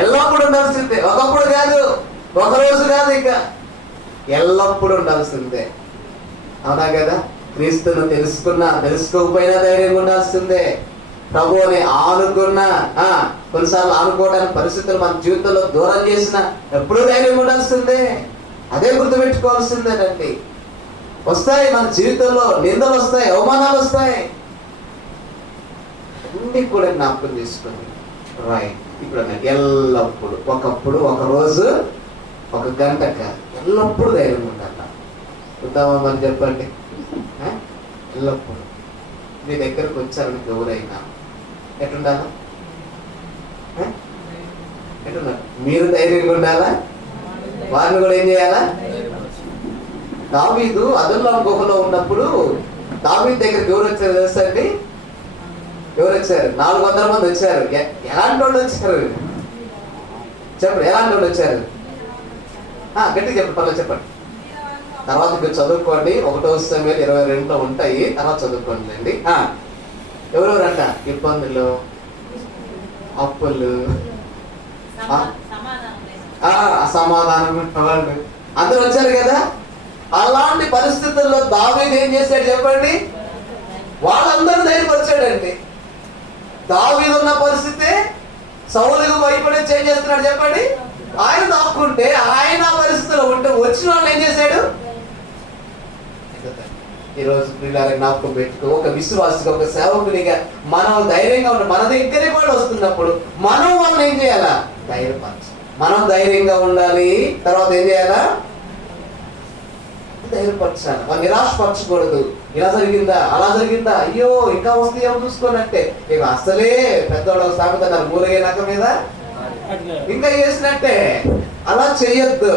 ఎల్లప్పుడూ ఉండాల్సిందే. ఒకప్పుడు కాదు, ఒకరోజు కాదు, ఇంకా ఎల్లప్పుడూ ఉండాల్సిందే. అవునా కదా? క్రీస్తును తెలుసుకోకపోయినా ధైర్యంగా ఉండాల్సిందే. ప్రభువుని ఆనుకున్నా, కొన్నిసార్లు ఆనుకోవడానికి పరిస్థితులు మన జీవితంలో దూరం చేసిన ఎప్పుడూ ధైర్యంగా ఉండాల్సిందే. అదే గుర్తుపెట్టుకోవాల్సిందేనండి. వస్తాయి మన జీవితంలో, నిందలు వస్తాయి, అవమానాలు వస్తాయి, అన్ని కూడా జ్ఞాపకం తీసుకొని రైట్ ఇప్పుడు ఎల్లప్పుడు, ఒకప్పుడు, ఒక రోజు, ఒక గంట కాదు, ఎల్లప్పుడూ ధైర్యంగా ఉండాలి. ఉందామా మరి చెప్పండి. ఎల్లప్పుడు మీ దగ్గరకు వచ్చారని ఎవరైనా ఎట్లుండాలా? ఎట్లుండాలి? మీరు ధైర్యంగా ఉండాలా, వారిని కూడా ఏం చేయాలా? దావీదు అదుల్లాం గుహలో ఉన్నప్పుడు దావీదు దగ్గరికి ఎవరు వచ్చారు తెలుసా అండి? ఎవరు వచ్చారు? 400 మంది వచ్చారు. ఎలాంటి వాళ్ళు వచ్చారు చెప్పండి? ఎలాంటి వాళ్ళు వచ్చారు? గట్టిగా చెప్పండి, పర్లేదు చెప్పండి. తర్వాత మీరు చదువుకోండి, 1వ సమయాలు 22లో ఉంటాయి, తర్వాత చదువుకోండి అండి. ఎవరెవరంట? ఇబ్బందులు, అప్పులు, అసమాధానం వాళ్ళు అందరూ వచ్చారు కదా. అలాంటి పరిస్థితుల్లో దావీదు ఏం చేశాడు చెప్పండి? వాళ్ళందరూ ధైర్యపరిచాడండి. దావీదు ఉన్న పరిస్థితి సౌలుకు భయపడి ఏం చేస్తున్నాడు చెప్పండి? ఆయన దాక్కుంటే, ఆయన పరిస్థితిలో ఉంటే వచ్చిన వాళ్ళు ఏం చేశాడు? ఈరోజు పిల్లలకి జ్ఞాపకం పెట్టుకో, ఒక విశ్వాసిగా, ఒక సేవకునిగా మనం ధైర్యంగా ఉంటే, మన దగ్గరికి వాళ్ళు వస్తున్నప్పుడు మనం వాళ్ళని ఏం చేయాలా? ధైర్యపరచాలి. మనం ధైర్యంగా ఉండాలి. తర్వాత ఏం చేయాలా? ధైర్యపరచాలి. మనం నిరాశపరచకూడదు. ఇలా జరిగిందా, అలా జరిగిందా, అయ్యో ఇంకా వస్తే ఏమో చూసుకోనట్టే. ఇక అసలే పెద్దవాళ్ళు సాగుతున్నారు, మూలగే నక్క మీద ఇంకా చేసినట్టే. అలా చేయొద్దు.